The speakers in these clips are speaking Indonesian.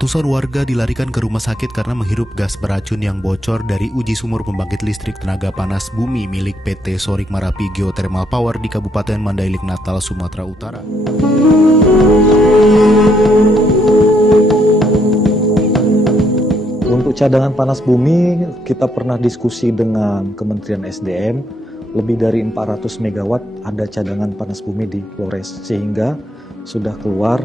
Ratusan warga dilarikan ke rumah sakit karena menghirup gas beracun yang bocor dari uji sumur pembangkit listrik tenaga panas bumi milik PT Sorik Marapi Geothermal Power di Kabupaten Mandailing, Natal, Sumatera Utara. Untuk cadangan panas bumi, kita pernah diskusi dengan Kementerian SDM, lebih dari 400 megawatt ada cadangan panas bumi di Flores, sehingga sudah keluar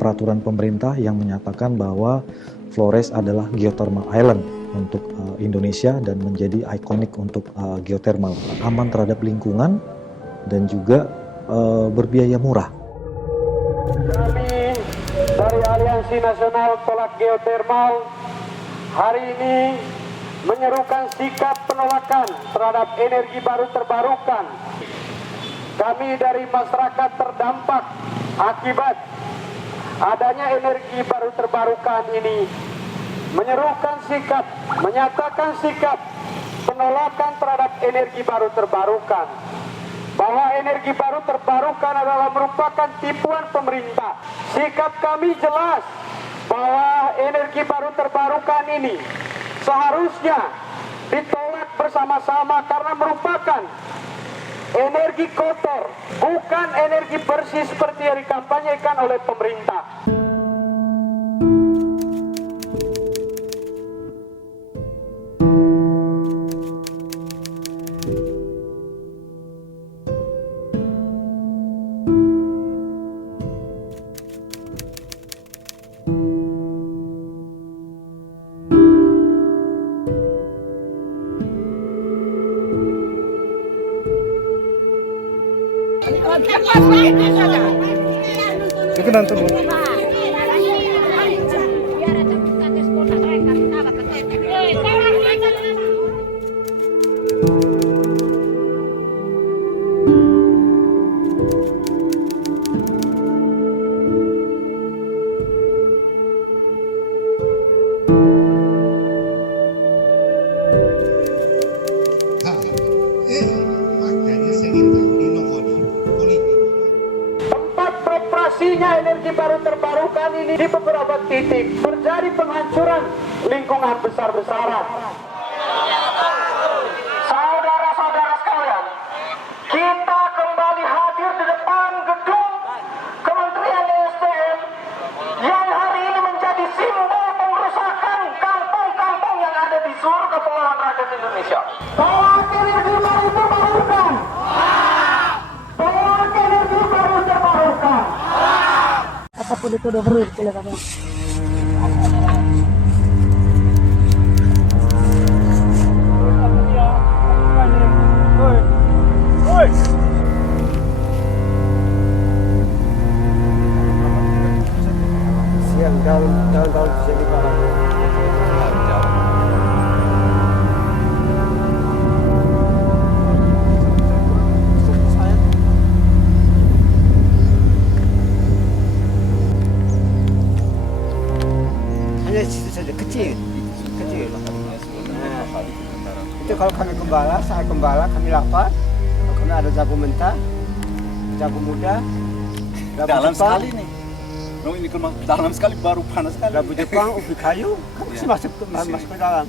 peraturan pemerintah yang menyatakan bahwa Flores adalah geothermal island untuk Indonesia dan menjadi ikonik untuk geothermal, aman terhadap lingkungan dan juga berbiaya murah. Kami dari Aliansi Nasional Tolak Geothermal hari ini menyerukan sikap penolakan terhadap energi baru terbarukan. Kami dari masyarakat terdampak akibat adanya energi baru terbarukan ini menyerukan sikap, menyatakan sikap penolakan terhadap energi baru terbarukan. Bahwa energi baru terbarukan adalah merupakan tipuan pemerintah. Sikap kami jelas bahwa energi baru terbarukan ini seharusnya ditolak bersama-sama karena merupakan energi kotor, bukan energi bersih seperti yang dikampanyekan oleh pemerintah. Itu nonton Bu. Energi baru terbarukan ini di beberapa titik terjadi penghancuran lingkungan besar-besaran. Saudara-saudara sekalian, kita kembali hadir di depan gedung Kementerian SDM yang hari ini menjadi simbol pengerusakan kampung-kampung yang ada di seluruh kepulauan rakyat Indonesia. Tolak energi baru terbarukan. Tolak energi baru terbarukan. Apapun itu udah perlu silakan. Siang daun bisa dipakai. Situ saja kecil. Nah, itu kalau kami gembala, saat gembala kami lapar, kalau kami ada jagung mentah, jagung muda, dalam sekali nih. No, ini dalam sekali baru panas sekali. Labu Jepang, ubi kayu, kami masuk ke dalam.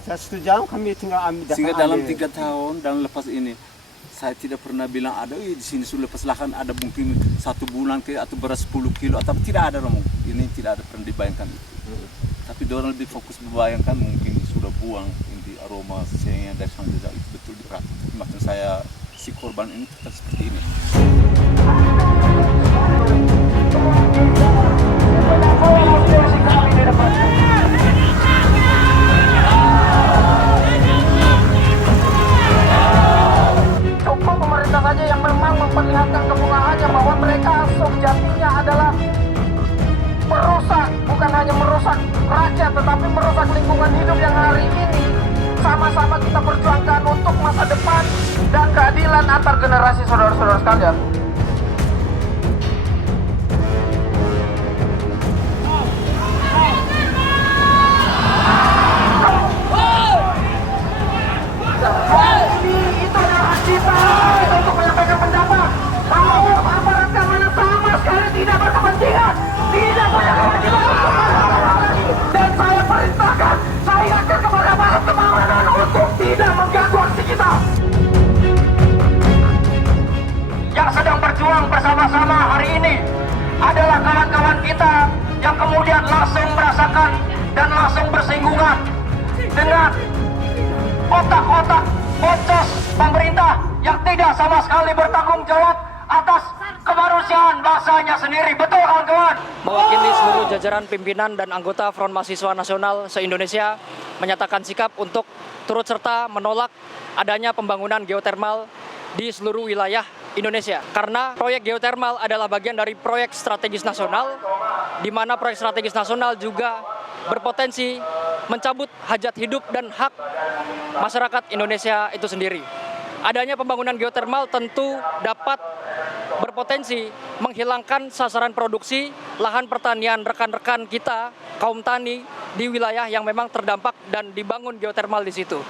Setelah 1 jam kami tinggal ambil. Sehingga dalam 3 tahun dan lepas ini saya tidak pernah bilang ada di sini sudah lepas lahan ada mungkin 1 bulan ke atau beras 10 kilo atau tidak ada Romo. Ini tidak ada pernah dibayangkan itu. Tapi orang lebih fokus membayangkan mungkin sudah buang inti aroma sehingga dari sang jejak itu betul diperhatikan. Maksud saya si korban ini tetap seperti ini. Cukup pemerintah saja yang memang memperlihatkan kemurahannya bahwa mereka sejatinya adalah merusak, bukan hanya merusak rakyat tetapi merusak lingkungan hidup yang hari ini sama-sama kita perjuangkan untuk masa depan dan keadilan antar generasi saudara-saudara sekalian. Ini itu adalah hak kita untuk menyampaikan pendapat bahwa aparat keamanan sama sekali tidak berkepentingan, tidak punya kewajiban. langsung bersinggungan dengan otak-otak bocos pemerintah yang tidak sama sekali bertanggung jawab atas kemanusiaan bangsanya sendiri. Betul kawan-kawan? Mewakili seluruh jajaran pimpinan dan anggota Front Mahasiswa Nasional se-Indonesia menyatakan sikap untuk turut serta menolak adanya pembangunan geotermal di seluruh wilayah Indonesia. Karena proyek geotermal adalah bagian dari proyek strategis nasional, di mana proyek strategis nasional juga berpotensi mencabut hajat hidup dan hak masyarakat Indonesia itu sendiri. Adanya pembangunan geotermal tentu dapat berpotensi menghilangkan sasaran produksi lahan pertanian rekan-rekan kita, kaum tani di wilayah yang memang terdampak dan dibangun geotermal di situ.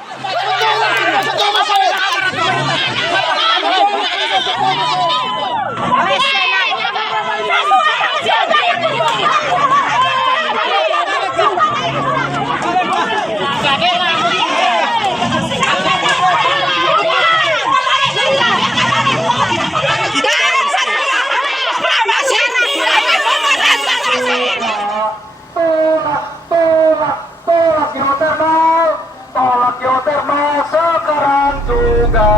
Tolak geotermal sekarang juga.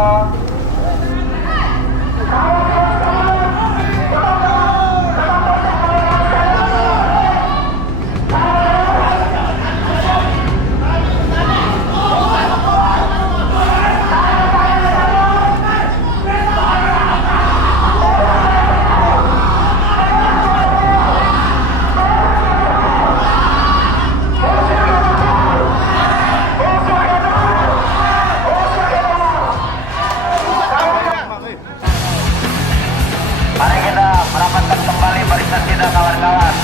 Mari kita merapatkan kembali barisan kita kawan-kawan.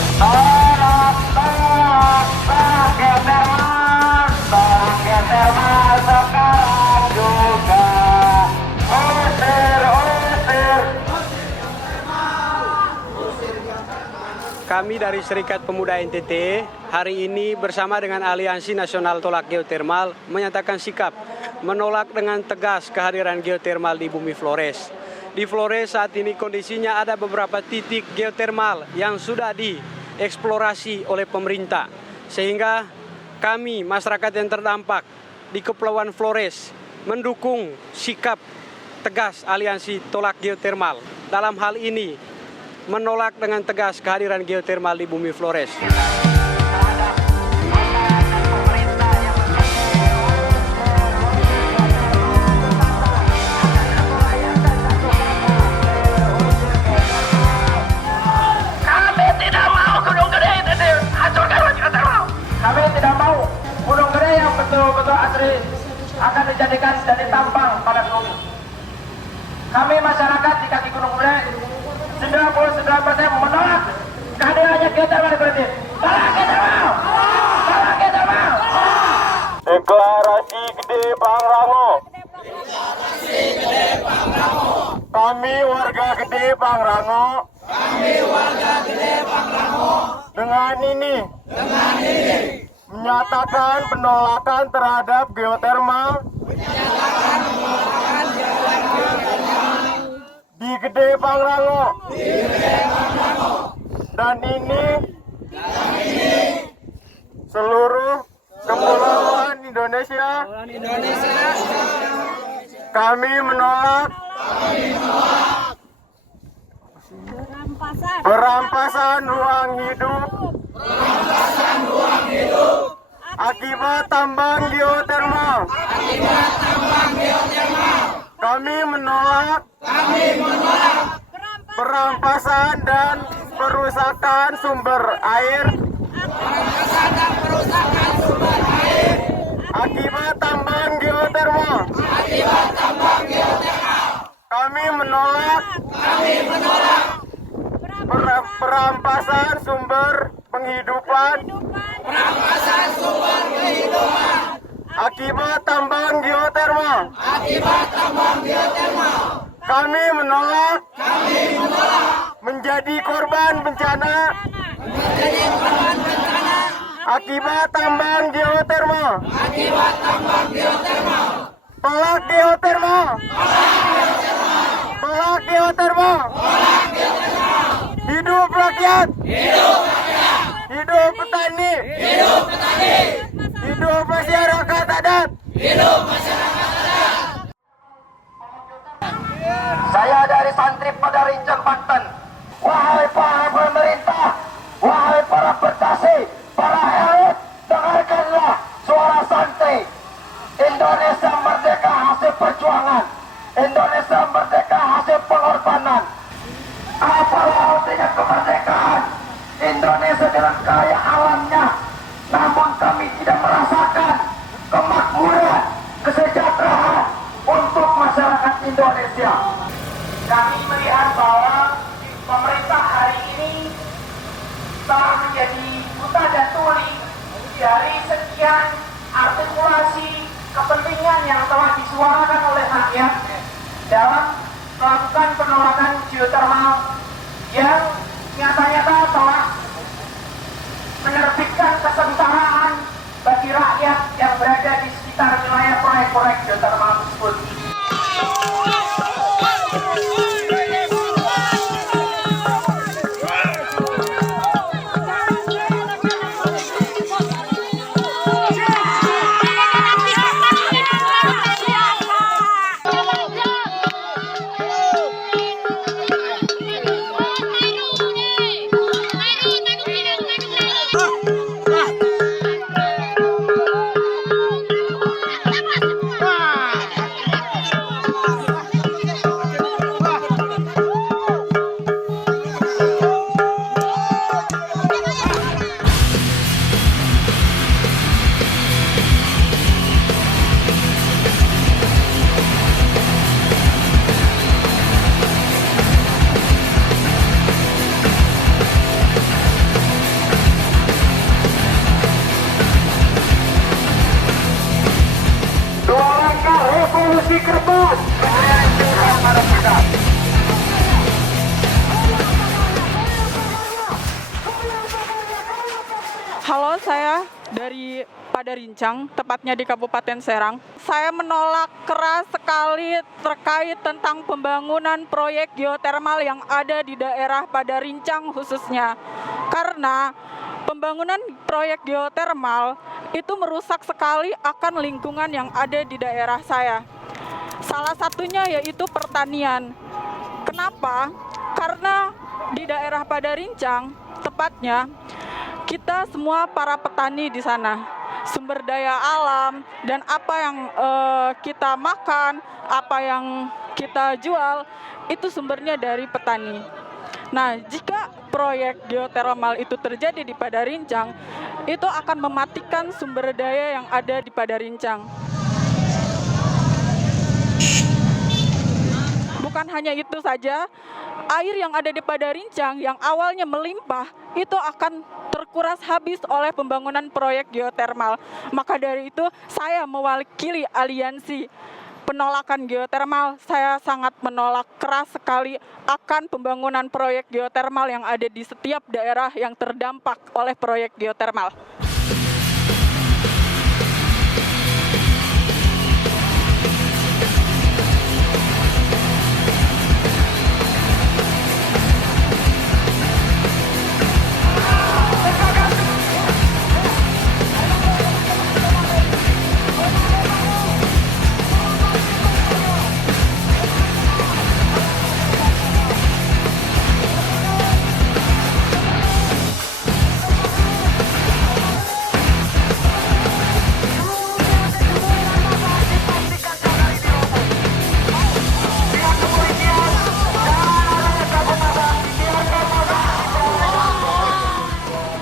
Tolak geotermal sekarang juga. Usir. Kami dari Serikat Pemuda NTT hari ini bersama dengan Aliansi Nasional Tolak Geotermal menyatakan sikap menolak dengan tegas kehadiran geotermal di Bumi Flores. Di Flores saat ini kondisinya ada beberapa titik geotermal yang sudah dieksplorasi oleh pemerintah. Sehingga kami, masyarakat yang terdampak di Kepulauan Flores, mendukung sikap tegas Aliansi Tolak Geotermal. Dalam hal ini, menolak dengan tegas kehadiran geotermal di Bumi Flores. Kami tidak mau Gunung Gede yang betul-betul asli akan dijadikan jadi tambang pada bumi. Kami masyarakat di kaki Gunung Gede 99% menolak kehadirannya geotermal di Brebes. Tolak geotermal! Tolak geotermal! Deklarasi Gede Pangrango. Kami warga Gede Pangrango. Dengan ini menyatakan penolakan terhadap geotermal di Gede Pangrango. Dan ini seluruh kepulauan Indonesia. Kami menolak perampasan ruang hidup akibat tambang geotermal. Kami menolak perampasan dan perusakan sumber air akibat tambang geotermal. Kami menolak perampasan sumber penghidupan akibat tambang geotermal. Kami menolak menjadi korban bencana akibat tambang geotermal. Tolak geotermal. Tolak geotermal. Hidup rakyat. Hidup petani. petani! Hidup petani! Hidup masyarakat adat! Hidup masyarakat adat! Saya dari santri pada Rincang, Banten. Wahai para pemerintah, wahai para petasi, para elit, dengarkanlah suara santri. Indonesia merdeka hasil perjuangan. Indonesia merdeka hasil pengorbanan. Apalah artinya kemerdekaan? Indonesia dengan kaya alamnya, namun kami tidak merasakan kemakmuran, kesejahteraan untuk masyarakat Indonesia. Kami melihat bahwa pemerintah hari ini telah menjadi buta dan tuli dari sekian artikulasi kepentingan yang telah disuarakan oleh rakyat dalam melakukan penolakan geotermal yang nyata-nyata telah menerbitkan kesengsaraan bagi rakyat yang berada di sekitar wilayah proyek-proyek geotermal tersebut. Revolusi kerbau. Halo, saya dari Padarincang, tepatnya di Kabupaten Serang. Saya menolak keras sekali terkait tentang pembangunan proyek geotermal yang ada di daerah Padarincang khususnya. Karena pembangunan proyek geotermal itu merusak sekali akan lingkungan yang ada di daerah saya. Salah satunya yaitu pertanian. Kenapa? Karena di daerah Padarincang, tepatnya, kita semua para petani di sana. Sumber daya alam dan apa yang kita makan, apa yang kita jual, itu sumbernya dari petani. Nah, jika proyek geotermal itu terjadi di Padarincang, itu akan mematikan sumber daya yang ada di Padarincang. Bukan hanya itu saja, air yang ada di Padarincang yang awalnya melimpah, itu akan terkuras habis oleh pembangunan proyek geotermal. Maka dari itu, saya mewakili aliansi penolakan geotermal. Saya sangat menolak keras sekali akan pembangunan proyek geotermal yang ada di setiap daerah yang terdampak oleh proyek geotermal.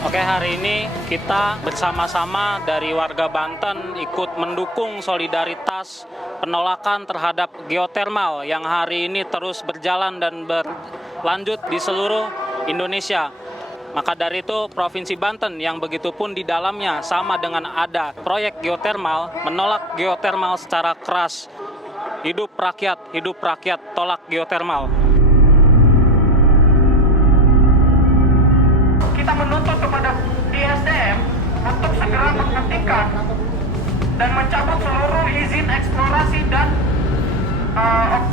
Oke, hari ini kita bersama-sama dari warga Banten ikut mendukung solidaritas penolakan terhadap geotermal yang hari ini terus berjalan dan berlanjut di seluruh Indonesia. Maka dari itu Provinsi Banten yang begitu pun di dalamnya sama dengan ada proyek geotermal menolak geotermal secara keras. Hidup rakyat, tolak geotermal. Kita menuntut kepada ISDM untuk segera menghentikan dan mencabut seluruh izin eksplorasi dan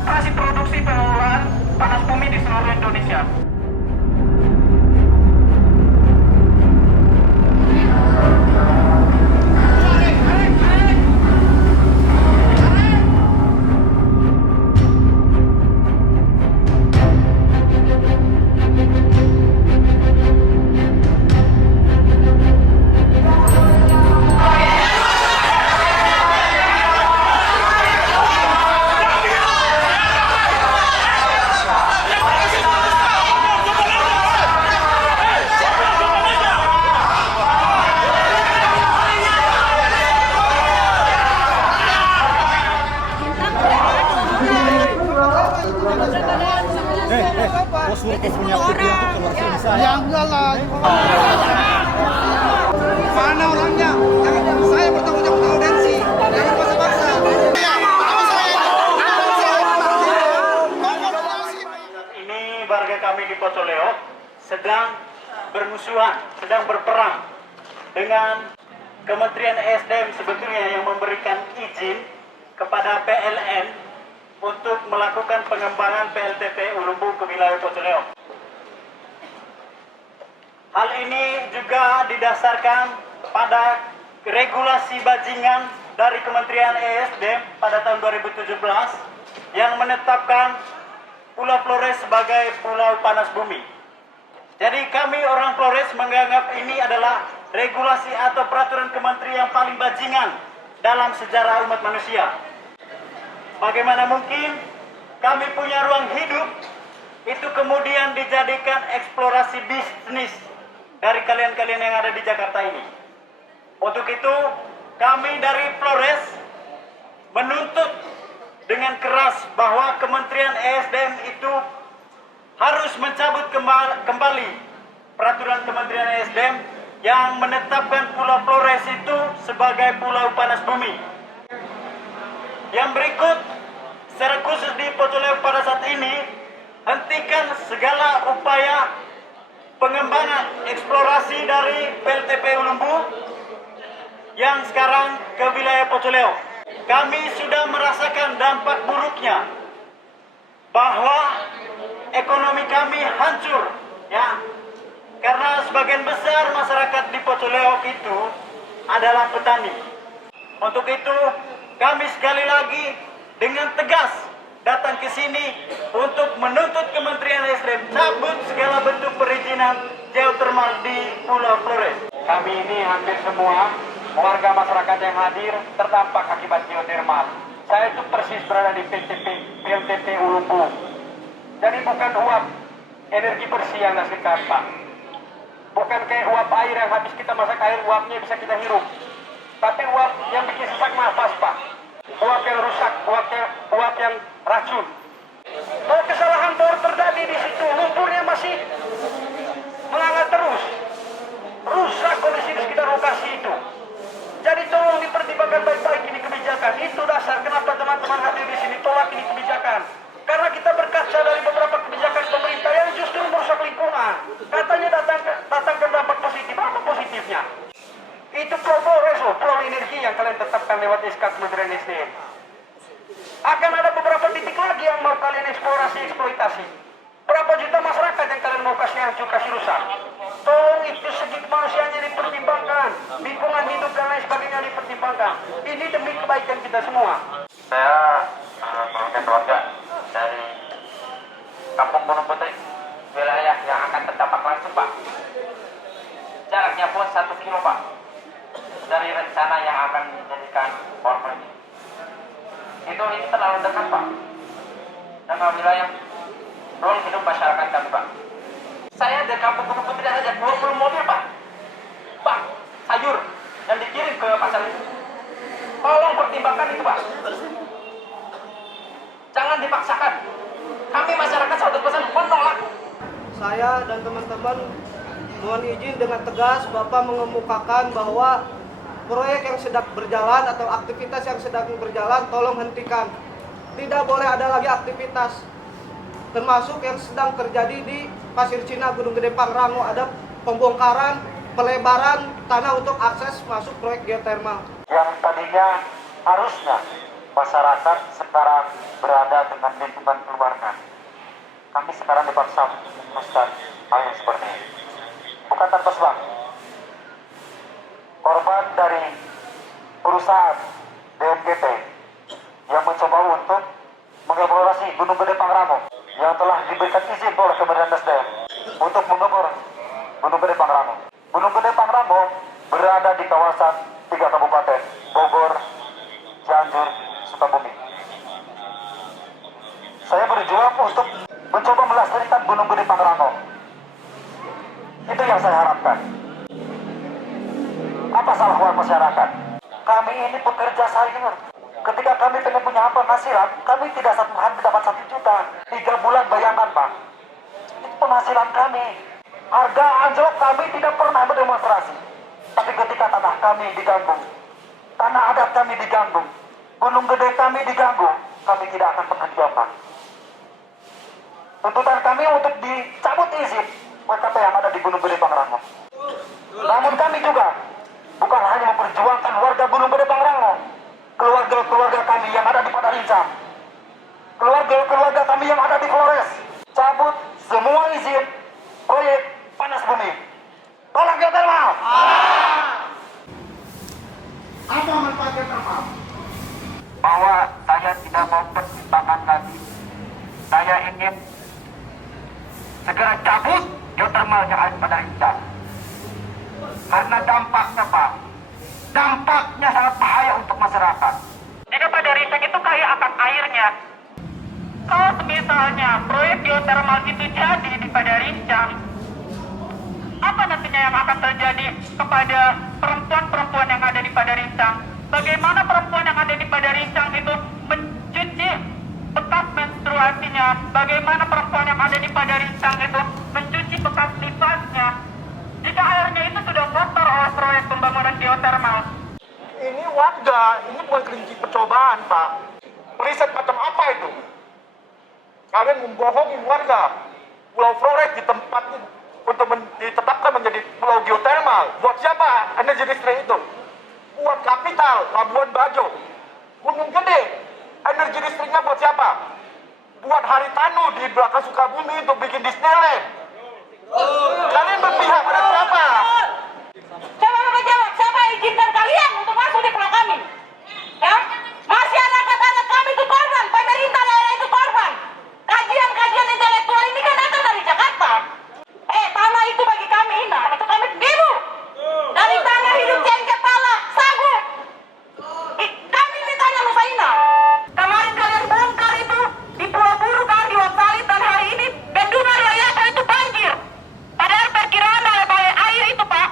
operasi produksi pengelolaan panas bumi di seluruh Indonesia. Itu 10 orang. Ya enggak lah. Mana orangnya? Jangan saya bertanggung jawab audensi. Jangan paksa-paksa. Ini warga kami di Pocoleo sedang bermusuhan, sedang berperang dengan Kementerian ESDM sebetulnya yang memberikan izin kepada PLN untuk melakukan pengembangan PLTP Ulumbu ke wilayah Pocoleo. Hal ini juga didasarkan pada regulasi bajingan dari Kementerian ESDM pada tahun 2017 yang menetapkan Pulau Flores sebagai pulau panas bumi. Jadi kami orang Flores menganggap ini adalah regulasi atau peraturan kementerian yang paling bajingan dalam sejarah umat manusia. Bagaimana mungkin kami punya ruang hidup itu kemudian dijadikan eksplorasi bisnis dari kalian-kalian yang ada di Jakarta ini. Untuk itu kami dari Flores menuntut dengan keras bahwa Kementerian ESDM itu harus mencabut kembali peraturan Kementerian ESDM yang menetapkan Pulau Flores itu sebagai pulau panas bumi. Yang berikut, secara khusus di Pocoleo pada saat ini, hentikan segala upaya pengembangan eksplorasi dari PLTP Ulumbu yang sekarang ke wilayah Pocoleo. Kami sudah merasakan dampak buruknya bahwa ekonomi kami hancur, ya, karena sebagian besar masyarakat di Pocoleo itu adalah petani. Untuk itu kami sekali lagi dengan tegas datang ke sini untuk menuntut Kementerian ESDM cabut segala bentuk perizinan geotermal di Pulau Flores. Kami ini hampir semua warga masyarakat yang hadir terdampak akibat geotermal. Saya itu persis berada di PLTP Ulumbu. Jadi bukan uap energi bersih yang dihasilkan, Pak. Bukan kayak uap air yang habis kita masak air, uapnya bisa kita hirup. Tapi uap yang bikin sesak nafas, Pak. Uap yang rusak, uap yang racun. Kalau kesalahan bor terjadi di situ, lumpurnya masih menghangat terus. Rusak kondisi di sekitar lokasi itu. Jadi tolong dipertimbangkan baik-baik ini kebijakan. Itu dasar kenapa teman-teman hadir di sini tolak ini kebijakan. Karena kita berkaca dari beberapa kebijakan pemerintah yang justru merusak lingkungan. Katanya datangkan dampak positif. Apa positifnya? Itu pulau energi yang kalian tetapkan lewat SK Kementerian SDM. Akan ada beberapa titik lagi yang mau kalian eksplorasi, eksploitasi. Berapa juta masyarakat yang kalian mau kasih hancur, kasih rusak. Tolong itu segi kemanusiaannya dipertimbangkan. Lingkungan hidup dan lain sebagainya dipertimbangkan. Ini demi kebaikan kita semua. Saya merupakan warga dari Kampung Gunung Putri, wilayah yang akan terdampak langsung, Pak. Jaraknya pun 1 kilo, Pak, dari rencana yang akan dijadikan korban. Ini terlalu dekat, Pak, dengan wilayah ruang hidup masyarakat kami, Pak. Saya dari Kampung Gunung Putri saja 20 mobil, Pak, sayur yang dikirim ke pasar itu. Tolong pertimbangkan itu, Pak. Jangan dipaksakan. Kami masyarakat 100% menolak. Saya dan teman-teman mohon izin dengan tegas Bapak mengemukakan bahwa proyek yang sedang berjalan atau aktivitas yang sedang berjalan tolong hentikan. Tidak boleh ada lagi aktivitas. Termasuk yang sedang terjadi di Pasir Cina Gunung Gede Pangrango, ada pembongkaran, pelebaran tanah untuk akses masuk proyek geotermal. Yang tadinya harusnya masyarakat sekarang berada dengan lingkungan keluarga. Kami sekarang dipaksa memutuskan hal yang seperti ini. Bukan tanpa sebab. Korban dari perusahaan DMGP yang mencoba untuk mengeksplorasi Gunung Gede Pangrango yang telah diberikan izin oleh Kementerian SDM untuk mengebor Gunung Gede Pangrango. Gunung Gede Pangrango berada di kawasan 3 kabupaten, Bogor, Cianjur, Sukabumi. Saya berjuang untuk mencoba melestarikan Gunung Gede Pangrango. Itu yang saya harapkan. Apa salah buat masyarakat? Kami ini pekerja sayur. Ketika kami pengen punya penghasilan, kami tidak satu hari dapat 1 juta. 3 bulan bayangan, Pak. penghasilan kami. Harga anjlok kami tidak pernah berdemonstrasi. Tapi ketika tanah kami diganggu, tanah adat kami diganggu, gunung gede kami diganggu, kami tidak akan pernah digampang. Tuntutan kami untuk dicabut izin WKP yang ada di Gunung Gede Pangrango. Namun kami juga bukan hanya memperjuangkan warga Gunung Gede Pangrango, keluarga-keluarga kami yang ada di Padarincang, keluarga-keluarga kami yang ada di Flores, cabut semua izin proyek panas bumi. Tolak geotermal. Apa manfaat geotermal? Bahwa saya tidak mau pertimbangan lagi. Saya ingin segera cabut geotermal yang ada pada Rincang. Karena dampaknya, Pak, dampaknya sangat bahaya untuk masyarakat. Jika pada Rincang itu kaya akan airnya, kalau misalnya proyek geotermal itu jadi di Padarincang, apa nantinya yang akan terjadi kepada perempuan-perempuan yang ada di Padarincang? Bagaimana perempuan yang ada di Padarincang itu mencuci bekas menstruasinya? Bagaimana perempuan yang ada di Padarincang itu mencuci bekas nifasnya? Jika airnya itu sudah kotor oleh proyek pembangunan geotermal. Ini warga, ini bukan kelinci percobaan, Pak. Riset macam apa itu? Kalian membohongi warga. Pulau Flores ditempatkan untuk ditetapkan menjadi pulau geotermal. Buat siapa energi listrik itu? Buat kapital, Labuan Bajo, Gunung Gede. Energi listriknya buat siapa? Buat Haritanu di belakang Sukabumi untuk bikin Disneyland. Kalian berpihak pada siapa? Coba Bapak jawab, siapa yang izinkan kalian untuk masuk di pulau kami? Ya? Masyarakat adat kami itu korban, pemerintah daerah itu korban. Kajian-kajian intelektual ini kan datang dari Jakarta. Tanah itu bagi kami indah, itu kami biru. Dari tanah hidup jengket pala, sagu. Kami mintanya Nusaina. Kemarin kalian bongkar itu di Pulau Buru, Kardiwa, Salit, dan hari ini Bendungan Raya itu banjir. Padahal perkiraan oleh air itu, Pak,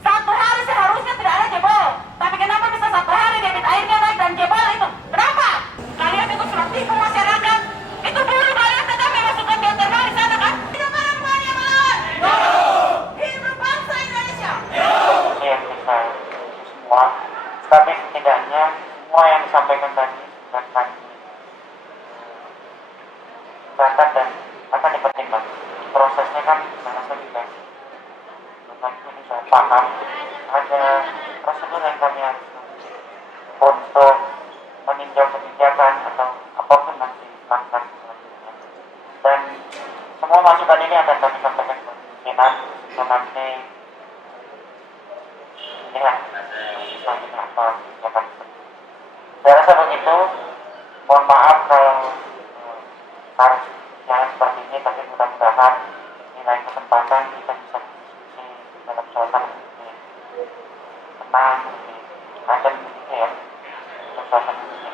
1 hari seharusnya tidak ada jebol. Tapi kenapa bisa 1 hari debit airnya naik dan jebol itu? Kenapa? Kalian itu sudah tipu masyarakat. Itu buru kalian sedang memasukkan geotermal di sana kan? Hidup perempuan yang melawan. Hidup bangsa Indonesia. Yang bisa semua, tapi setidaknya semua yang disampaikan tadi sudah kami catat dan akan dipertimbangkan. Prosesnya kan sangat sulit. Ini saya paham ada prosedur yang kami harus untuk meninjau kebijakan atau apapun nanti langkah selanjutnya. Dan semua masukan ini akan kami sampaikan ke pimpinan untuk nanti inilah selanjutnya apa kebijakan. Saya rasa begitu. Mohon maaf kalau harus jangan seperti ini, tapi mudah-mudahan di lain kesempatan kita bisa diskusi dalam suasana lebih tenang, lebih adem begitu ya, untuk suasana lebih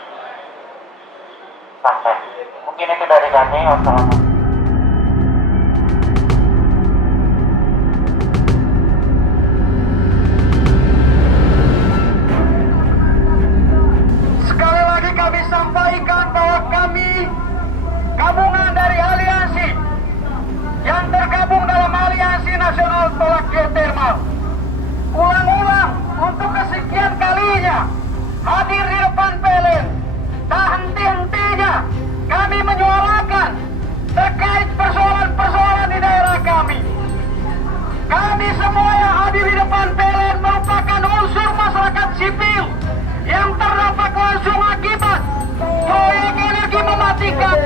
santai. Mungkin itu dari kami. Wassalamualaikum. Sekali lagi kami sampaikan bahwa kami gabungan dari aliansi yang tergabung dalam Aliansi Nasional Tolak Geotermal ulang-ulang untuk kesekian kalinya hadir di depan PLN. Tak henti-hentinya kami menyuarakan terkait persoalan-persoalan di daerah kami. Kami semua yang hadir di depan PLN merupakan unsur masyarakat sipil yang terdampak langsung akibat proyek energi mematikan.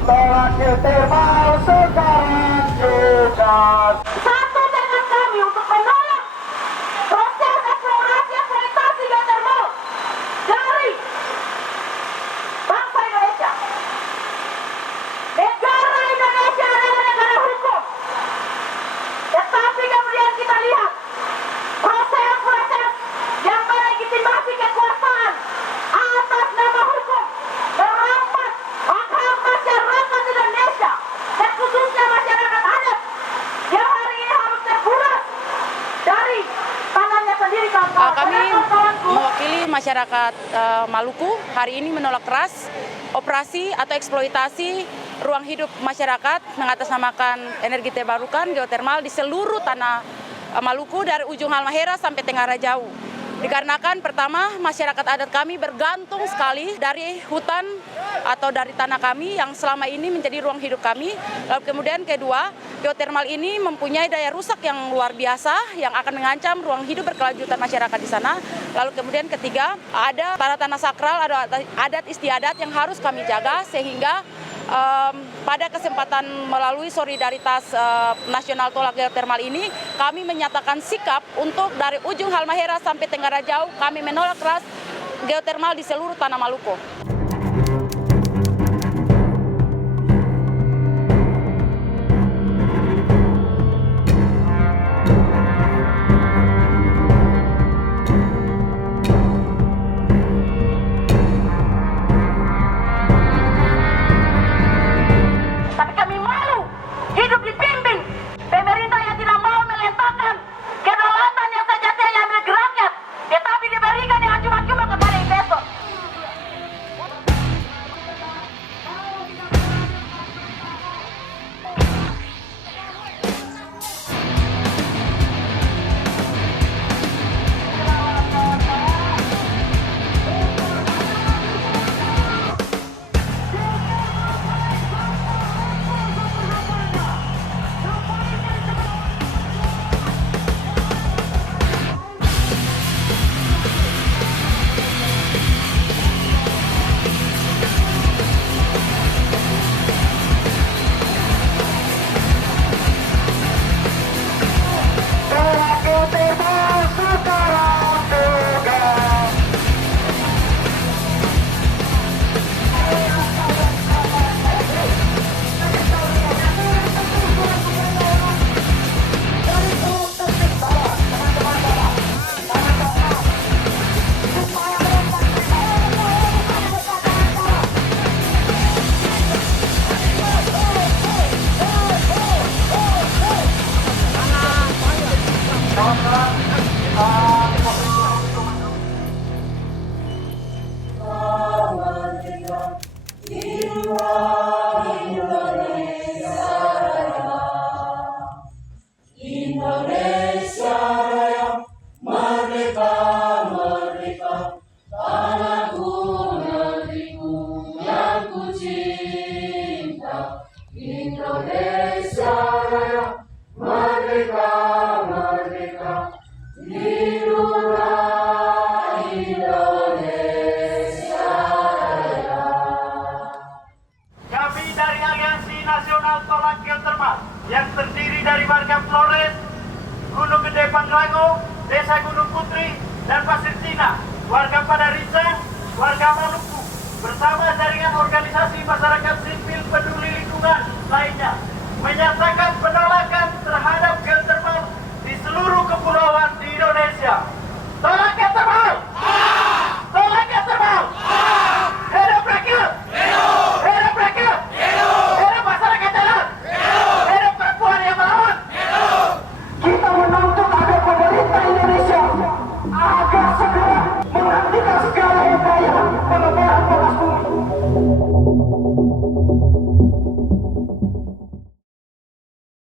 Tolak geotermal sekarang juga. Satu dengan kami untuk menolak proses eksplorasi eksploitasi geotermal dari bangsa Indonesia. Negara Indonesia adalah negara hukum. Tetapi kemudian kita lihat proses-proses yang melegitimasi kekuasaan atas nama hukum merampas hak-hak masyarakat Indonesia dan khususnya masyarakat adat yang hari ini harus terburas dari tanahnya sendiri. Kami mewakili masyarakat Maluku hari ini menolak keras operasi atau eksploitasi ruang hidup masyarakat mengatasnamakan energi terbarukan geotermal di seluruh tanah Maluku dari ujung Halmahera sampai Tenggara Jauh. Dikarenakan pertama masyarakat adat kami bergantung sekali dari hutan atau dari tanah kami yang selama ini menjadi ruang hidup kami. Lalu kemudian kedua, geotermal ini mempunyai daya rusak yang luar biasa yang akan mengancam ruang hidup berkelanjutan masyarakat di sana. Lalu kemudian ketiga, ada tanah sakral, ada adat istiadat yang harus kami jaga sehingga pada kesempatan melalui solidaritas nasional tolak geotermal ini, kami menyatakan sikap untuk dari ujung Halmahera sampai Tenggara Jauh, kami menolak keras geotermal di seluruh tanah Maluku. Nasional Tolak Geotermal yang terdiri dari warga Flores, Gunung Gede Pangrango, Desa Gunung Putih,